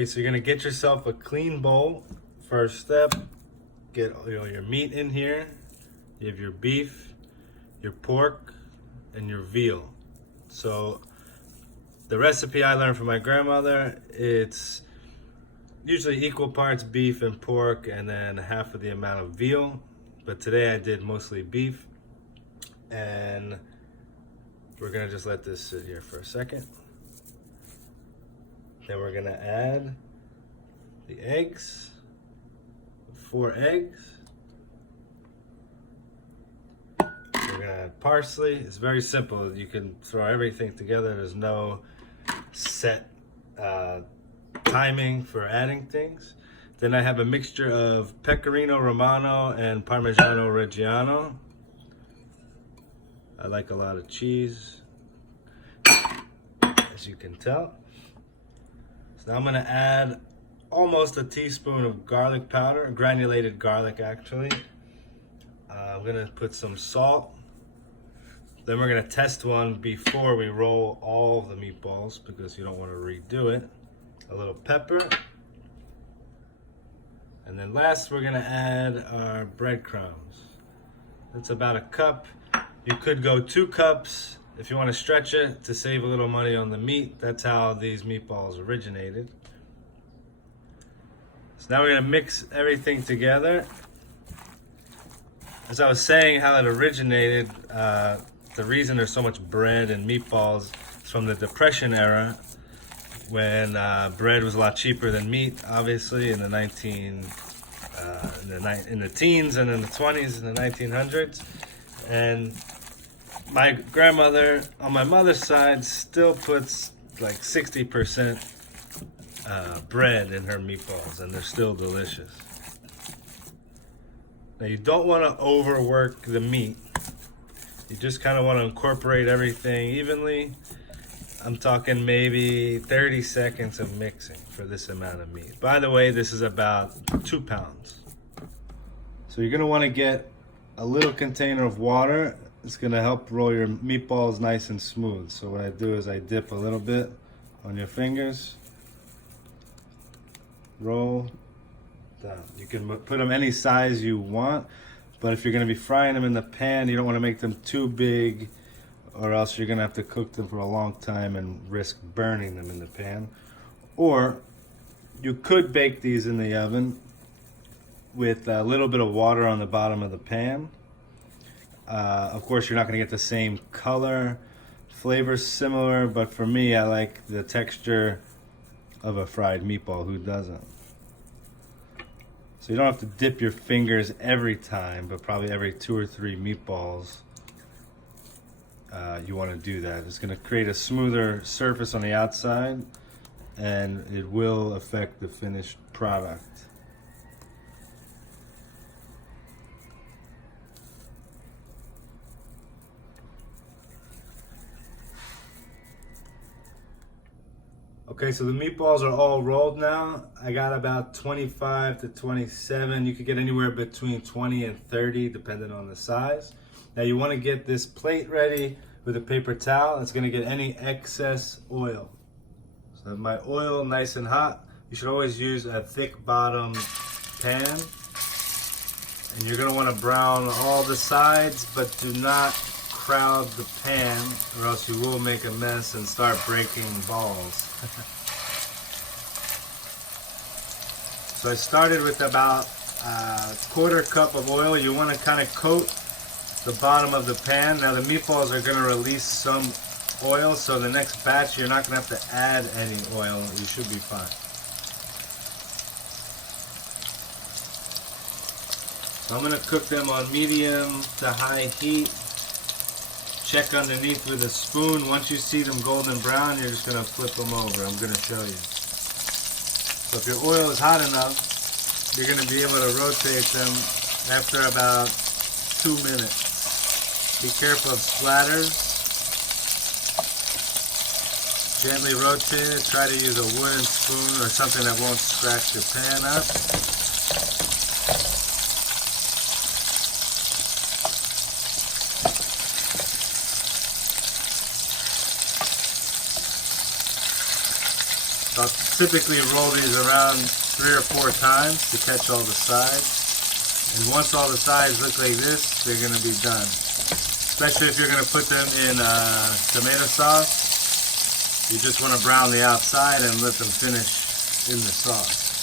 Okay, so you're gonna get yourself a clean bowl. First step, get your meat in here. You have your beef, your pork, and your veal. So the recipe I learned from my grandmother, it's usually equal parts beef and pork and then half of the amount of veal. But today I did mostly beef. And we're gonna just let this sit here for a second. Then we're gonna add the eggs, 4 eggs. We're gonna add parsley. It's very simple. You can throw everything together. There's no set timing for adding things. Then I have a mixture of Pecorino Romano and Parmigiano Reggiano. I like a lot of cheese, as you can tell. So now I'm gonna add almost a teaspoon of garlic powder, granulated garlic actually. I'm gonna put some salt. Then we're gonna test one before we roll all the meatballs because you don't wanna redo it. A little pepper. And then last we're gonna add our breadcrumbs. That's about a cup. You could go 2 cups if you want to stretch it to save a little money on the meat. That's how these meatballs originated. So now we're going to mix everything together. As I was saying, how it originated, the reason there's so much bread and meatballs is from the Depression era, when bread was a lot cheaper than meat, obviously, in the teens and in the 20s and the 1900s. And my grandmother on my mother's side still puts like 60% bread in her meatballs, and they're still delicious. Now you don't want to overwork the meat. You just kind of want to incorporate everything evenly. I'm talking maybe 30 seconds of mixing for this amount of meat. By the way, this is about 2 pounds. So you're going to want to get a little container of water. It's going to help roll your meatballs nice and smooth. So what I do is I dip a little bit on your fingers. Roll down. You can put them any size you want, but if you're going to be frying them in the pan, you don't want to make them too big, or else you're going to have to cook them for a long time and risk burning them in the pan. Or you could bake these in the oven with a little bit of water on the bottom of the pan. Of course, you're not going to get the same color. Flavor's similar, but for me, I like the texture of a fried meatball. Who doesn't? So you don't have to dip your fingers every time, but probably every 2 or 3 meatballs, you want to do that. It's going to create a smoother surface on the outside, and it will affect the finished product. Okay, so the meatballs are all rolled now. I got about 25 to 27. You could get anywhere between 20 and 30, depending on the size. Now you want to get this plate ready with a paper towel. It's going to get any excess oil. So my oil nice and hot. You should always use a thick bottom pan. And you're going to want to brown all the sides, but do not crowd the pan, or else you will make a mess and start breaking balls. So I started with about a 1/4 cup of oil. You want to kind of coat the bottom of the pan. Now the meatballs are going to release some oil, so the next batch you're not going to have to add any oil. You should be fine. So I'm going to cook them on medium to high heat. Check underneath with a spoon. Once you see them golden brown, you're just going to flip them over. I'm going to show you. So if your oil is hot enough, you're going to be able to rotate them after about 2 minutes. Be careful of splatters. Gently rotate it. Try to use a wooden spoon or something that won't scratch your pan up. I'll typically roll these around 3 or 4 times to catch all the sides. And once all the sides look like this, they're going to be done. Especially if you're going to put them in tomato sauce. You just want to brown the outside and let them finish in the sauce.